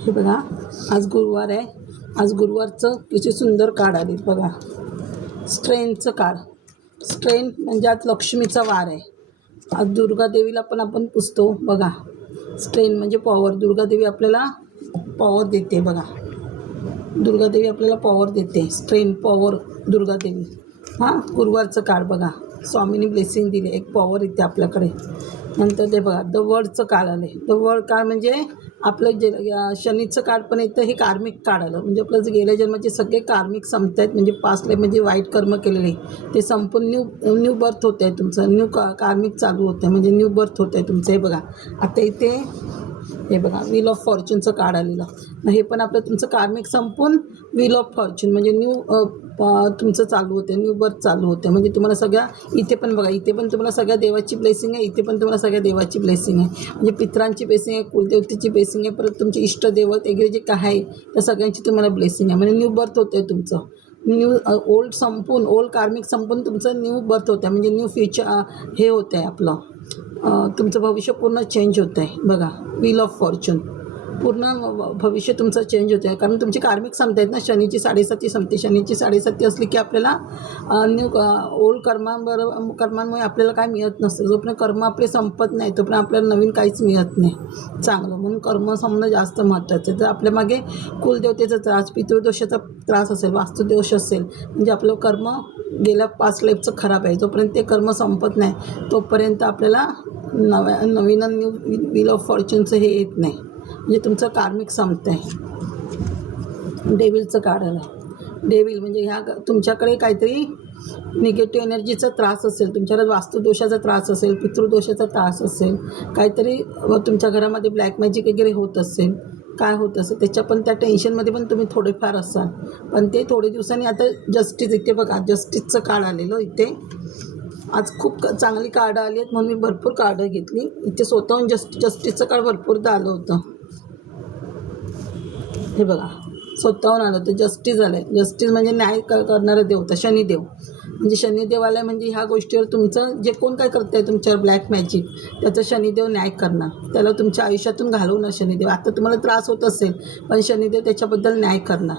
हे बघा, आज गुरुवार आहे. आज गुरुवारचं किती सुंदर कार्ड आली बघा. स्ट्रेंथचं कार्ड. स्ट्रेंथ म्हणजे आज लक्ष्मीचा वार आहे. आज दुर्गादेवीला पण आपण पुजतो बघा. स्ट्रेंथ म्हणजे पॉवर. दुर्गादेवी आपल्याला पॉवर देते बघा. दुर्गादेवी आपल्याला पॉवर देते. Strength, power, Durgadevi. हां, गुरुवारचं कार्ड बघा. स्वामींनी ब्लेसिंग दिली, एक पॉवर येते आपल्याकडे. नंतर ते बघा, द वर्डचं कार्ड आले. द वर्ड कार्ड म्हणजे आपलं जे शनीचं कार्ड पण येतं. हे कार्मिक कार्ड आलं म्हणजे आपलं जे गेल्या जन्माचे सगळे कार्मिक संपत आहेत. म्हणजे पास्ट लाईफ म्हणजे वाईट कर्म केलेले ते संपून न्यू बर्थ होतं आहे तुमचं. कार्मिक चालू होतं आहे म्हणजे न्यू बर्थ होतं आहे तुमचं. हे बघा, आता इथे हे बघा, व्हील ऑफ फॉर्च्यूनचं कार्ड आलेलं. हे पण आपलं तुमचं कार्मिक संपून व्हील ऑफ फॉर्च्यून म्हणजे तुमचं चालू होते, न्यू बर्थ चालू होते. म्हणजे तुम्हाला सगळ्या इथे पण बघा, इथे पण तुम्हाला सगळ्या देवाची ब्लेसिंग आहे. इथे पण तुम्हाला सगळ्या देवाची ब्लेसिंग आहे. म्हणजे पितरांची ब्लेसिंग आहे, कुलदेवतेची ब्लेसिंग आहे, परत तुमचे इष्टदेवत वगैरे जे काय आहे त्या सगळ्यांची तुम्हाला ब्लेसिंग आहे. म्हणजे न्यू बर्थ होतं आहे तुमचं. ओल्ड संपून, ओल्ड कार्मिक संपून तुमचं न्यू बर्थ होतं आहे. म्हणजे न्यू फ्युचर हे होतं आहे आपलं. तुमचं भविष्य पूर्ण चेंज होतं आहे बघा. व्हील ऑफ फॉर्च्यून, पूर्ण भविष्य तुमचं चेंज होतं आहे. कारण तुमची कार्मिक संपत आहेत ना. शनीची 7.5 संपते. शनीची 7.5 असली की आपल्याला ओल्ड कर्मांमुळे आपल्याला काय मिळत नसतं. जोपर्यंत कर्म आपले संपत नाही तोपर्यंत आपल्याला नवीन काहीच मिळत नाही चांगलं. म्हणून कर्म संपणं जास्त महत्त्वाचं आहे. जर आपल्या मागे कुलदेवतेचा त्रास, पितृदोषाचा त्रास असेल, वास्तुदोष असेल, म्हणजे आपलं कर्म गेल्या पास्ट लाईफचं खराब आहे. जोपर्यंत ते कर्म संपत नाही तोपर्यंत आपल्याला नवीन न्यू व्हील ऑफ फॉर्च्यूनचं हे येत नाही. म्हणजे तुमचं कार्मिक संपतं आहे. डेव्हिलचं कार्ड आलं. डेव्हिल म्हणजे ह्या तुमच्याकडे काहीतरी निगेटिव्ह एनर्जीचा त्रास असेल, तुमच्याकडे वास्तुदोषाचा त्रास असेल, पितृदोषाचा त्रास असेल, काहीतरी तुमच्या घरामध्ये ब्लॅक मॅजिक वगैरे होत असेल, काय होत असेल त्याच्या पण त्या टेन्शनमध्ये पण तुम्ही थोडेफार असाल. पण ते थोडे दिवसांनी आता जस्टिस, इथे बघा जस्टिसचं कार्ड आलेलं. इथे आज खूप चांगली कार्ड आली आहेत म्हणून मी भरपूर कार्ड घेतली. इथे स्वतःहून जस्टिसचं कार्ड भरपूरदा आलं होतं. हे बघा, स्वतःहून आलं होतं. जस्टिस आलं आहे. जस्टिस म्हणजे न्याय करणारा देवता, शनिदेव. म्हणजे शनिदेव आला म्हणजे ह्या गोष्टीवर तुमचं जे कोण काय करतं आहे तुमच्यावर ब्लॅक मॅजिक, त्याचा शनिदेव न्याय करणार. त्याला तुमच्या आयुष्यातून घालवणार शनिदेव. आता तुम्हाला त्रास होत असेल पण शनिदेव त्याच्याबद्दल न्याय करणार.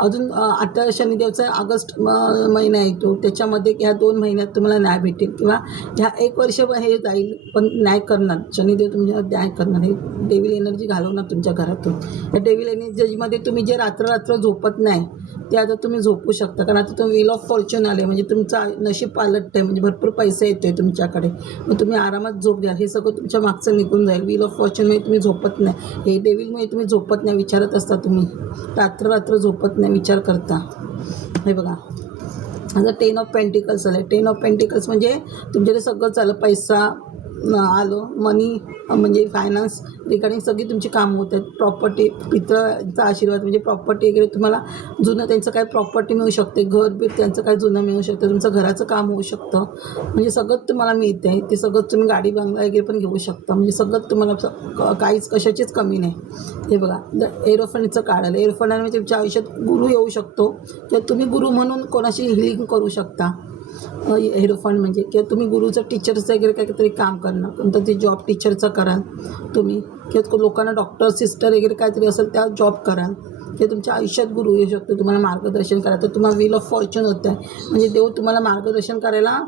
अजून आता शनिदेवचा ऑगस्ट महिना येतो, त्याच्यामध्ये ह्या 2 महिन्यात तुम्हाला न्याय भेटेल किंवा ह्या 1 वर्ष हे जाईल पण न्याय करणार शनिदेव. तुमच्यावर न्याय करणार. हे डेव्हिल एनर्जी घालवणार तुमच्या घरातून. या डेव्हिल एनर्जीमध्ये तुम्ही जे रात्र झोपत नाही ते आता तुम्ही झोपू शकता. कारण आता तुम्ही व्हील ऑफ फॉर्च्यून आले म्हणजे तुमचं नशीब पालटतं आहे. म्हणजे भरपूर पैसे येतो आहे तुमच्याकडे. मग तुम्ही आरामात झोप द्याल. हे सगळं तुमच्या मागचं निघून जाईल. व्हील ऑफ फॉर्च्यूनमुळे तुम्ही झोपत नाही. हे डेव्हिलमुळे तुम्ही झोपत नाही, विचारत असता तुम्ही. रात्र झोपत नाही, विचार करता. हे बघा, आता 10 ऑफ पेंटिकल्स आलं. 10 ऑफ पेंटिकल्स म्हणजे तुमच्याकडे सगळं चाललं. पैसा आलं, मनी म्हणजे फायनान्स रिगार्डिंग सगळी तुमची कामं होत आहेत. प्रॉपर्टी, पितरांचा आशीर्वाद म्हणजे प्रॉपर्टी वगैरे तुम्हाला जुनं त्यांचं काय प्रॉपर्टी मिळू शकते. घर त्यांचं काय जुनं मिळू शकतं. तुमचं घराचं काम होऊ शकतं. म्हणजे सगळंच तुम्हाला मिळतं आहे. ते सगळं तुम्ही गाडी बंगला वगैरे पण घेऊ शकता. म्हणजे सगळंच तुम्हाला काहीच कशाचीच कमी नाही. हे बघा, द एरोफंडचं कार्ड आलं. एरोफंड म्हणजे तुमच्या आयुष्यात गुरु येऊ शकतो किंवा तुम्ही गुरु म्हणून कोणाशी हिलिंग करू शकता. हेरोफंड म्हणजे किंवा तुम्ही गुरुचं टीचरचं वगैरे काहीतरी काम करणार. कोणतं ते जॉब टीचरचं कराल तुम्ही किंवा लोकांना डॉक्टर, सिस्टर वगैरे काहीतरी असेल त्या जॉब कराल किंवा तुमच्या आयुष्यात गुरु येऊ शकतो तुम्हाला मार्गदर्शन करायला. तर तुम्हाला व्हील ऑफ फॉर्च्यून होतं आहे. म्हणजे देव तुम्हाला मार्गदर्शन करायला.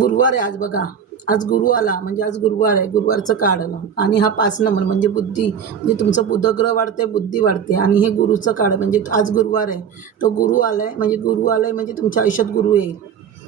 गुरुवार आहे आज बघा. आज गुरु आला म्हणजे आज गुरुवार आहे. गुरुवारचं कार्ड आलं. आणि हा 5 नंबर म्हणजे बुद्धी, म्हणजे तुमचं बुधग्रह वाढते, बुद्धी वाढते. आणि हे गुरुचं कार्ड म्हणजे आज गुरुवार आहे. तो गुरु आला आहे म्हणजे तुमच्या आयुष्यात गुरु येईल.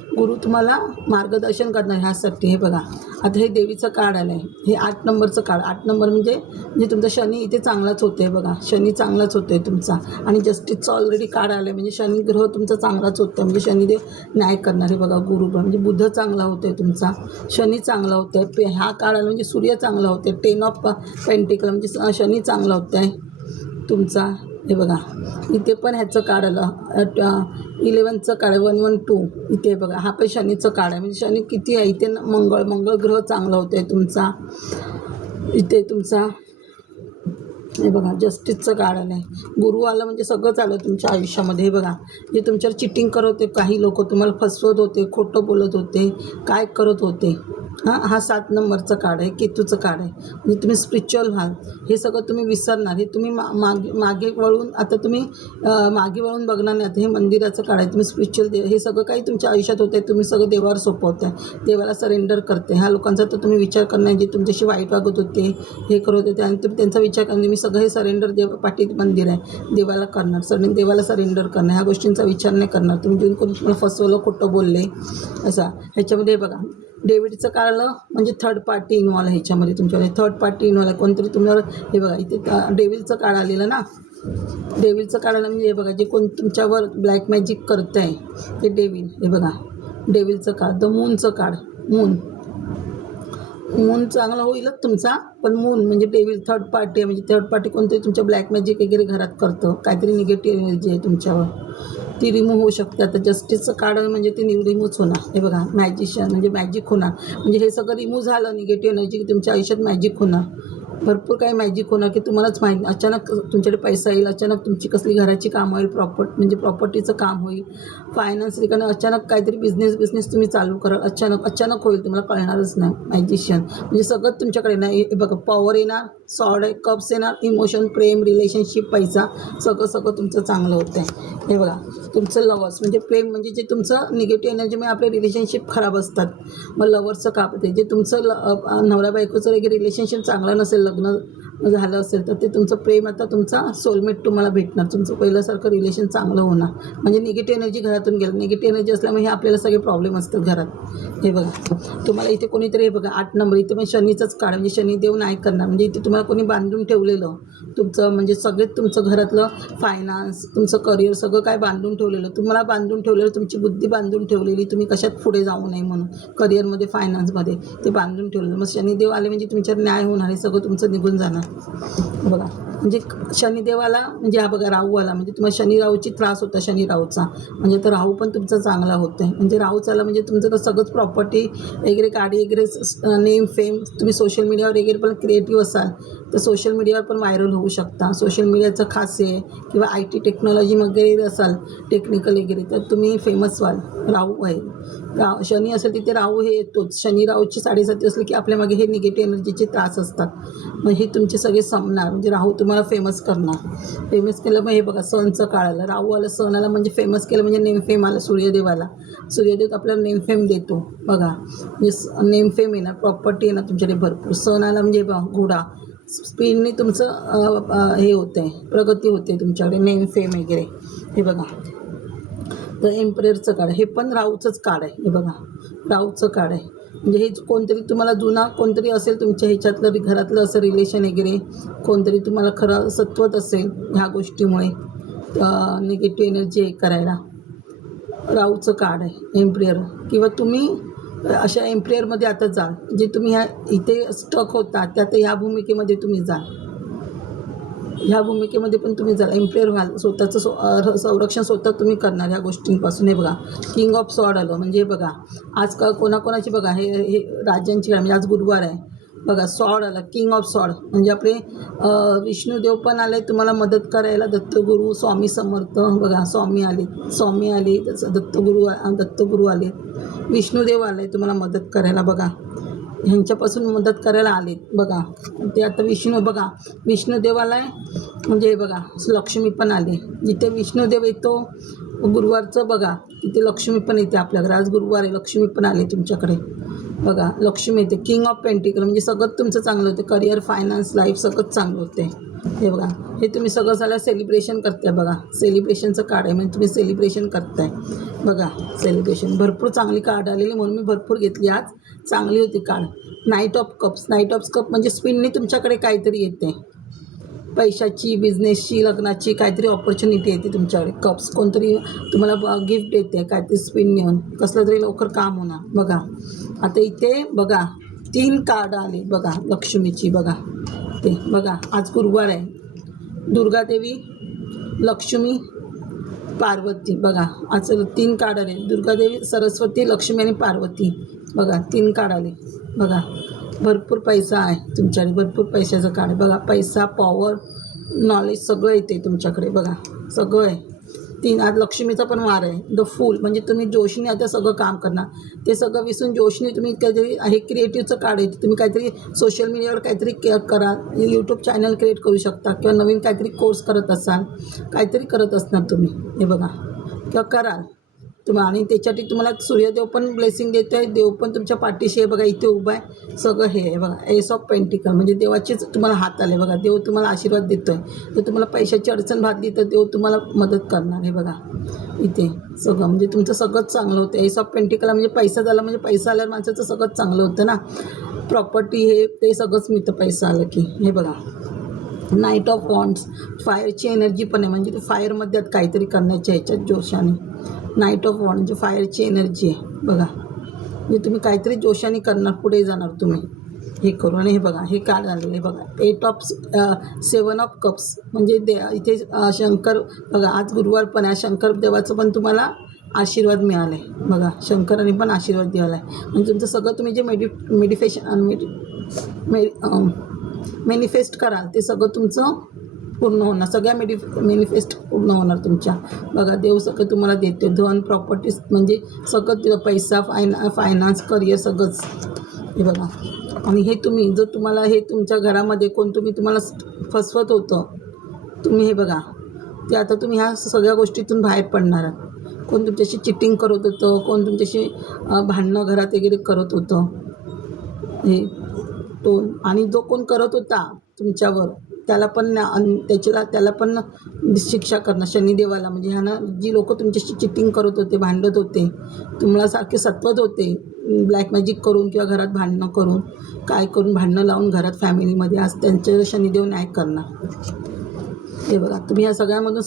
गुरु तुम्हाला मार्गदर्शन करणार ह्यासाठी. हे बघा, आता हे देवीचं कार्ड आलं आहे. हे 8 नंबरचं कार्ड. 8 नंबर म्हणजे तुमचा शनी इथे चांगलाच होतं आहे बघा. शनी चांगलाच होतो आहे तुमचा. आणि जस्टिसचं ऑलरेडी कार्ड आलं आहे म्हणजे शनी ग्रह तुमचा चांगलाच होतं आहे. म्हणजे शनिदेव न्याय करणार. हे बघा, गुरु म्हणजे बुध चांगला होतो आहे तुमचा, शनी चांगला होतं आहे. हा कार्ड आला म्हणजे सूर्य चांगला होतो आहे. 10 ऑफ पेंटिकल म्हणजे शनी चांगला होतं आहे तुमचा. हे बघा, इथे पण ह्याचं कार्ड आलं. 11चं कार्ड 112. इथे बघा, हा पण शनीचं कार्ड आहे. म्हणजे शनी किती आहे इथे. मंगळ ग्रह चांगला होतो आहे तुमचा. इथे तुमचा हे बघा जस्टिसचं कार्ड आलं आहे. गुरु आलं म्हणजे सगळंच आलं तुमच्या आयुष्यामध्ये. हे बघा जे तुमच्यावर चिटिंग करत होते, काही लोक तुम्हाला फसवत होते, खोटं बोलत होते, काय करत होते. हा 7 नंबरचं कार्ड आहे, केतूचं कार्ड आहे. म्हणजे तुम्ही स्पिरिच्युअल व्हाल, हे सगळं तुम्ही विसरणार. हे तुम्ही मागे वळून आता तुम्ही मागे वळून बघणार नाही. आता हे मंदिराचं कार्ड आहे. तुम्ही स्पिरिच्युअल हे सगळं काही तुमच्या आयुष्यात होते तुम्ही सगळं देवावर सोपवताय, देवाला सरेंडर करते. ह्या लोकांचा तर तुम्ही विचार करणार, जे तुमच्याशी वाईट वागत होते, हे करत होते, आणि तुम्ही त्यांचा विचार करणार. मी सगळं हे सरेंडर पाठीत मंदिर आहे, देवाला करणार, देवाला सरेंडर करणार. ह्या गोष्टींचा विचार नाही करणार. तुम्ही जे कोणी तुम्हाला फसवलं, खोटं बोलले असा. ह्याच्यामध्ये बघा डेव्हिडचं काढलं म्हणजे थर्ड पार्टी इन्व्हॉल्व आहे ह्याच्यामध्ये. तुमच्याकडे थर्ड पार्टी इन्व्हॉल्व आहे, कोणतरी तुम्हाला. हे बघा इथे डेव्हिलचं कार्ड आलेलं ना, डेव्हिलचं कार्ड आलं म्हणजे हे बघा जे कोण तुमच्यावर ब्लॅक मॅजिक करत आहे ते डेव्हिल. हे बघा डेव्हिलचं कार्ड. द मूनचं कार्ड. मून चांगला होईलच तुमचा, पण मून म्हणजे डेव्हिल थर्ड पार्टी आहे. म्हणजे थर्ड पार्टी कोणतरी तुमच्या ब्लॅक मॅजिक वगैरे घरात करतं, काहीतरी निगेटिव्ह एनर्जी आहे तुमच्यावर, ती रिमूव्ह होऊ शकते. आता जस्टिसचं कार्ड म्हणजे ते रिमूव्ह होणार. हे बघा मॅजिशियन म्हणजे मॅजिक होणार. म्हणजे हे सगळं रिमूव्ह झालं निगेटिव्ह एनर्जी की तुमच्या आयुष्यात मॅजिक होणार. भरपूर काही मॅजिक होणार की तुम्हालाच माहीत. अचानक तुमच्याकडे पैसा येईल, अचानक तुमची कसली घराची कामं होईल, म्हणजे प्रॉपर्टीचं काम होईल, फायनान्स रिकाणं, अचानक काहीतरी बिझनेस तुम्ही चालू कराल, अचानक होईल, तुम्हाला कळणारच नाही. मॅजिशियन म्हणजे सगळं तुमच्याकडे नाही. हे बघा पॉवर येणार, सॉर्ड आहे, कप्स येणार, इमोशन, प्रेम, रिलेशनशिप, पैसा, सगळं तुमचं चांगलं होतं आहे. हे बघा तुमचं लवर्स म्हणजे प्रेम, म्हणजे जे तुमचं निगेटिव्ह एनर्जीमुळे आपले रिलेशनशिप खराब असतात. मग लवर्सचं का होते, जे तुमचं नवरा बायकोचं वगैरे रिलेशनशिप चांगलं नसेल, लग्न झालं असेल तर ते तुमचं प्रेम, आता तुमचा सोलमेट तुम्हाला भेटणार, तुमचं पहिल्यासारखं रिलेशन चांगलं होणार. म्हणजे निगेटिव्ह एनर्जी घरातून गेलं. निगेटिव्ह एनर्जी असल्यामुळे हे आपल्याला सगळे प्रॉब्लेम असतात घरात. हे बघा तुम्हाला इथे कोणीतरी, हे बघा 8 नंबर इथे पण शनीचंच कार्ड. म्हणजे शनिदेव नाही करणार. म्हणजे इथे तुम्हाला कोणी बांधून ठेवलेलं तुमचं, म्हणजे सगळेच तुमचं घरातलं फायनान्स, तुमचं करिअर सगळं काय बांधून ठेवलेलं, तुम्हाला बांधून ठेवलेलं, तुमची बुद्धी बांधून ठेवलेली, तुम्ही कशात पुढे जाऊ नये म्हणून करिअरमध्ये, फायनान्समध्ये ते बांधून ठेवलेलं. मग शनिदेव आले म्हणजे तुमच्यावर न्याय होणार, हे सगळं तुमचं निघून जाणार. बघा म्हणजे शनिदेवाला म्हणजे हा बघा राहू आला म्हणजे तुम्हाला शनी राहूची त्रास होता, शनी राहूचा म्हणजे तर राहू पण तुमचा चांगला होत आहे. म्हणजे राहू चाला म्हणजे तुमचं तर सगळंच प्रॉपर्टी वगैरे, गाडी वगैरे, नेम फेम, तुम्ही सोशल मीडियावर वगैरे पण क्रिएटिव्ह असाल तर सोशल मीडियावर पण व्हायरल होऊ शकता. सोशल मीडियाचं खास आहे किंवा IT टेक्नॉलॉजी वगैरे असाल, टेक्निकल वगैरे, तर तुम्ही फेमस व्हाल. राहू आहे, शनी असेल तिथे राहू हे येतोच. शनी राहूची 7.5 असली की आपल्या मागे हे निगेटिव्ह एनर्जीचे त्रास असतात. मग हे तुमचे सगळे संपणार. म्हणजे राहू तुम्हाला फेमस करणार. फेमस केलं मग हे बघा सणचं काळ आलं, राहू आलं, सण आला म्हणजे फेमस केलं म्हणजे नेम फेम आलं. सूर्यदेवाला, सूर्यदेव आपल्याला नेम फेम देतो. बघा म्हणजे नेम फेम येणार, प्रॉपर्टी येणार तुमच्याकडे भरपूर. सण आला म्हणजे घोडा, स्पीडने तुमचं हे होतं आहे, प्रगती होते तुमच्याकडे, नेम फेम वगैरे. हे बघा तर एम्प्रेअरचं कार्ड, हे पण राहूचंच कार्ड आहे. हे बघा राहूचं कार्ड आहे. म्हणजे हे कोणतरी तुम्हाला जुना कोणतरी असेल तुमच्या ह्याच्यातलं घरातलं असं रिलेशन वगैरे, कोणतरी तुम्हाला खरं सत्वत असेल ह्या गोष्टीमुळे निगेटिव्ह एनर्जी हे करायला. राहूचं कार्ड आहे एम्प्रेअर. किंवा तुम्ही अशा एम्प्रेअरमध्ये आता जाल, जे तुम्ही ह्या इथे स्टक होता त्यात ह्या भूमिकेमध्ये तुम्ही जाल. ह्या भूमिकेमध्ये पण तुम्ही जर एम्प्रेअर व्हाल, स्वतःचं संरक्षण स्वतः तुम्ही करणार ह्या गोष्टींपासून. हे बघा किंग ऑफ सॉर्ड आलं म्हणजे हे बघा आज कोणाकोणाची बघा हे राज्यांची, म्हणजे आज गुरुवार आहे बघा, सॉर्ड आला, किंग ऑफ सॉर्ड म्हणजे आपले विष्णुदेव पण आले तुम्हाला मदत करायला. दत्तगुरू, स्वामी समर्थ बघा, स्वामी आले, तसं दत्तगुरू आले, विष्णुदेव आले तुम्हाला मदत करायला. बघा ह्यांच्यापासून मदत करायला आलेत बघा ते. आता विष्णुदेव आला आहे म्हणजे बघा लक्ष्मी पण आले. जिथे विष्णुदेव येतो गुरुवारचं बघा तिथे लक्ष्मी पण येते आपल्याकडे. आज गुरुवार आहे, लक्ष्मी पण आले तुमच्याकडे. बघा लक्ष्मी येते. किंग ऑफ पेंटिकल म्हणजे सगळं तुमचं चांगलं होतं, करिअर, फायनान्स, लाईफ सगळंच चांगलं होते. हे बघा हे तुम्ही सगळं झालं सेलिब्रेशन करताय. बघा सेलिब्रेशनचं कार्ड आहे म्हणजे तुम्ही सेलिब्रेशन करताय. बघा सेलिब्रेशन भरपूर चांगली कार्ड आलेली म्हणून मी भरपूर घेतली आज, चांगली होती कार्ड. नाईट ऑफ कप्स म्हणजे स्पिनने तुमच्याकडे काहीतरी येते, पैशाची, बिझनेसची, लग्नाची काहीतरी ऑपॉर्च्युनिटी येते तुमच्याकडे. कप्स कोणतरी तुम्हाला गिफ्ट देते काहीतरी स्पिन घेऊन, कसलं तरी लवकर काम होणार. बघा आता इथे बघा 3 कार्ड आले बघा लक्ष्मीची. बघा ते बघा आज गुरुवार आहे. दुर्गादेवी, लक्ष्मी, पार्वती. बघा आज 3 कार्ड आले. दुर्गादेवी, सरस्वती, लक्ष्मी आणि पार्वती. बघा 3 कार्ड आले. बघा भरपूर पैसा आहे तुमच्याकडे, भरपूर पैशाचं कार्ड आहे. बघा पैसा, पॉवर, नॉलेज सगळं येते तुमच्याकडे बघा, सगळं आहे. 3 आज लक्ष्मीचा पण वार आहे. द फूल म्हणजे तुम्ही जोशने आता सगळं काम करणार. ते सगळं विसरून जोशने तुम्ही काहीतरी हे क्रिएटिव्हचं कार्ड आहे. तुम्ही काहीतरी सोशल मीडियावर काहीतरी करा, यूट्यूब चॅनल क्रिएट करू शकता किंवा नवीन काहीतरी कोर्स करत असाल, काहीतरी करत असणार तुम्ही, हे बघा, किंवा कराल तुम्ही. आणि त्याच्यासाठी तुम्हाला सूर्यदेव पण ब्लेसिंग देतो आहे. देव पण तुमच्या पाठीशी आहे बघा, इथे उभा आहे. सगळं हे आहे बघा, एस ऑफ पेंटिकल म्हणजे देवाचेच तुम्हाला हात आले बघा. देव तुम्हाला आशीर्वाद देतो आहे. जर तुम्हाला पैशाची अडचण भासली तर देव तुम्हाला मदत करणार आहे बघा. इथे सगळं म्हणजे तुमचं सगळंच चांगलं होतं. एस ऑफ पेंटिकल म्हणजे पैसा झाला, म्हणजे पैसा आल्यावर माणसाचं सगळंच चांगलं होतं ना. प्रॉपर्टी हे ते सगळंच मिळतं पैसा आलं की. हे बघा, नाईट ऑफ वॉन्ड्स, फायरची एनर्जी पण आहे. म्हणजे ते फायरमध्ये काहीतरी करण्याच्या ह्याच्यात जोशाने. नाईट ऑफ वॉन्ड म्हणजे फायरची एनर्जी आहे बघा. म्हणजे तुम्ही काहीतरी जोशाने करणार, पुढे जाणार तुम्ही हे करू. आणि हे बघा, हे कार्ड आलेलं आहे बघा, 8 ऑफ 7 ऑफ कप्स म्हणजे इथे शंकर बघा, आज गुरुवार पण आहे. शंकर देवाचं पण तुम्हाला आशीर्वाद मिळाला आहे बघा. शंकराने पण आशीर्वाद दिला आहे. म्हणजे तुमचं सगळं तुम्ही जे मॅनिफेस्ट कराल ते सगळं तुमचं पूर्ण होणार. सगळ्या मॅनिफेस्ट पूर्ण होणार तुमच्या बघा. देव सगळं तुम्हाला देते. धन, प्रॉपर्टीज म्हणजे सगळं तिथं, पैसा, फायनान्स, करिअर सगळंच हे बघा. आणि हे तुम्ही जर तुम्हाला हे तुमच्या घरामध्ये कोण तुम्हाला फसवत होतं, तुम्ही हे बघा, ते आता तुम्ही ह्या सगळ्या गोष्टीतून बाहेर पडणार आहात. कोण तुमच्याशी चिटिंग करत होतं, कोण तुमच्याशी भांडणं घरात वगैरे करत होतं हे तो. आणि जो कोण करत होता तुमच्यावर त्याला पण त्याला पण शिक्षा करणं शनिदेवाला. म्हणजे ह्यानं जी लोक तुमच्याशी चिटिंग करत होते, भांडत होते, तुम्हाला सारखे सतवत होते ब्लॅक मॅजिक करून किंवा घरात भांडणं करून, काय करून भांडणं लावून घरात फॅमिलीमध्ये, आज त्यांच्या शनिदेव न्याय करणार. हे बघा, तुम्ही ह्या सगळ्यामधून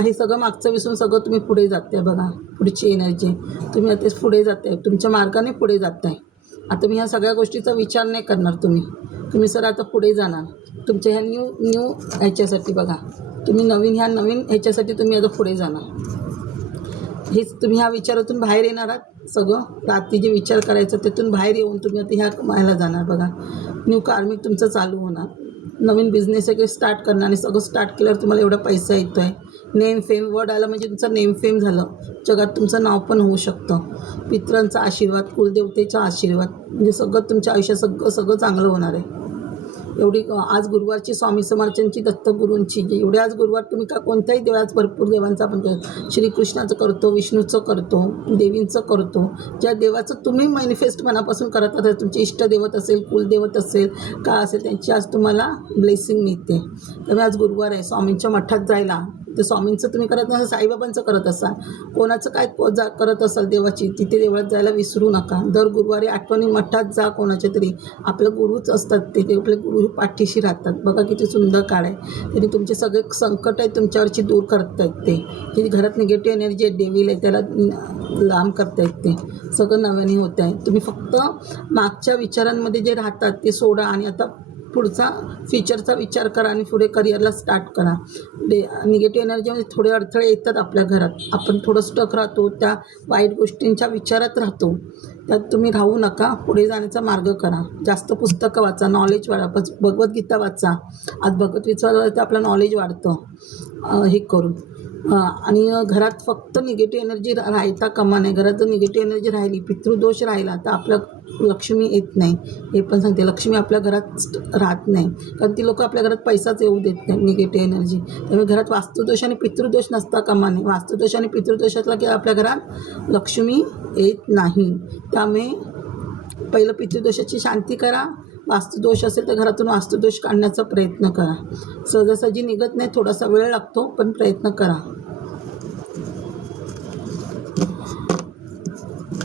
हे सगळं मागचं विसरून सगळं तुम्ही पुढे जाते बघा. पुढची एनर्जी तुम्ही आता पुढे जाते, तुमच्या मार्गाने पुढे जात आहे. आता मी ह्या सगळ्या गोष्टीचा विचार नाही करणार. तुम्ही सर आता पुढे जाणार तुमच्या ह्या न्यू ह्याच्यासाठी बघा. तुम्ही नवीन ह्याच्यासाठी तुम्ही आता पुढे जाणार. हेच तुम्ही ह्या विचारातून बाहेर येणार आहात. सगळं रात्री जे विचार करायचं त्यातून बाहेर येऊन तुम्ही आता ह्या ह्याला जाणार बघा. न्यू कार्मिक तुमचं चालू होणार. नवीन बिझनेस वगैरे स्टार्ट करणार. आणि सगळं स्टार्ट केल्यावर तुम्हाला एवढा पैसा येतो आहे. नेम फेम वर्ड आला म्हणजे तुमचं नेम फेम झालं, जगात तुमचं नाव पण होऊ शकतं. पितरांचा आशीर्वाद, कुलदेवतेचा आशीर्वाद म्हणजे सगळं तुमच्या आयुष्यात सगळं चांगलं होणार आहे. एवढी आज गुरुवारची स्वामी समर्थांची, दत्तगुरूंची, एवढे आज गुरुवार तुम्ही का कोणत्याही देवाचं, भरपूर देवांचा आपण करतो. श्रीकृष्णाचं करतो, विष्णूचं करतो, देवींचं करतो. ज्या देवाचं तुम्ही मॅनिफेस्ट मनापासून करत असाल, तुमचे इष्टदेवत असेल, कुलदेवत असेल, का असेल, त्यांची आज तुम्हाला ब्लेसिंग मिळते. त्यामुळे आज गुरुवार आहे. स्वामींच्या मठात जायला, ते स्वामींचं तुम्ही करत नसाल, साईबाबांचं करत असाल, कोणाचं काय करत असाल देवाची, तिथे देवळात जायला विसरू नका. दर गुरुवारी आठवणी मठात जा. कोणाच्या तरी आपलं गुरुच असतात ते आपले गुरु पाठीशी राहतात बघा. किती सुंदर काळ आहे. त्यांनी तुमचे सगळे संकट आहेत तुमच्यावरची दूर करतायत. ते घरात निगेटिव्ह एनर्जी आहे, डेव्हिल आहे, त्याला लांब करतायत. ते सगळं नव्याने होत आहे. तुम्ही फक्त मागच्या विचारांमध्ये जे राहतात ते सोडा आणि आता पुढचा फ्युचरचा विचार करा आणि पुढे करिअरला स्टार्ट करा. निगेटिव्ह एनर्जीमध्ये थोडे अडथळे येतात आपल्या घरात. आपण थोडं स्टक राहतो, त्या वाईट गोष्टींच्या विचारात राहतो. त्यात तुम्ही राहू नका. पुढे जाण्याचा मार्ग करा. जास्त पुस्तकं वाचा, नॉलेज वाढा. भगवद्गीता वाचा. आज भगवद्गीता तर आपलं नॉलेज वाढतं हे करून. आणि घरात फक्त निगेटिव्ह एनर्जी राहता कामा नये. घरात जर निगेटिव्ह एनर्जी राहिली, पितृदोष राहिला, तर आपलं लक्ष्मी येत नाही. हे पण सांगते, लक्ष्मी आपल्या घरात राहत नाही. कारण ती लोक आपल्या घरात पैसाच येऊ देत नाही, निगेटिव्ह एनर्जी. त्यामुळे घरात वास्तुदोष आणि पितृदोष नसता कामा नये. वास्तुदोष आणि पितृदोषातला की आपल्या घरात लक्ष्मी येत नाही. त्यामुळे पहिलं पितृदोषाची शांती करा. वास्तुदोष असेल तर घरातून वास्तुदोष काढण्याचा प्रयत्न करा. सहजासहजी निघत नाही, थोडासा वेळ लागतो, पण प्रयत्न करा.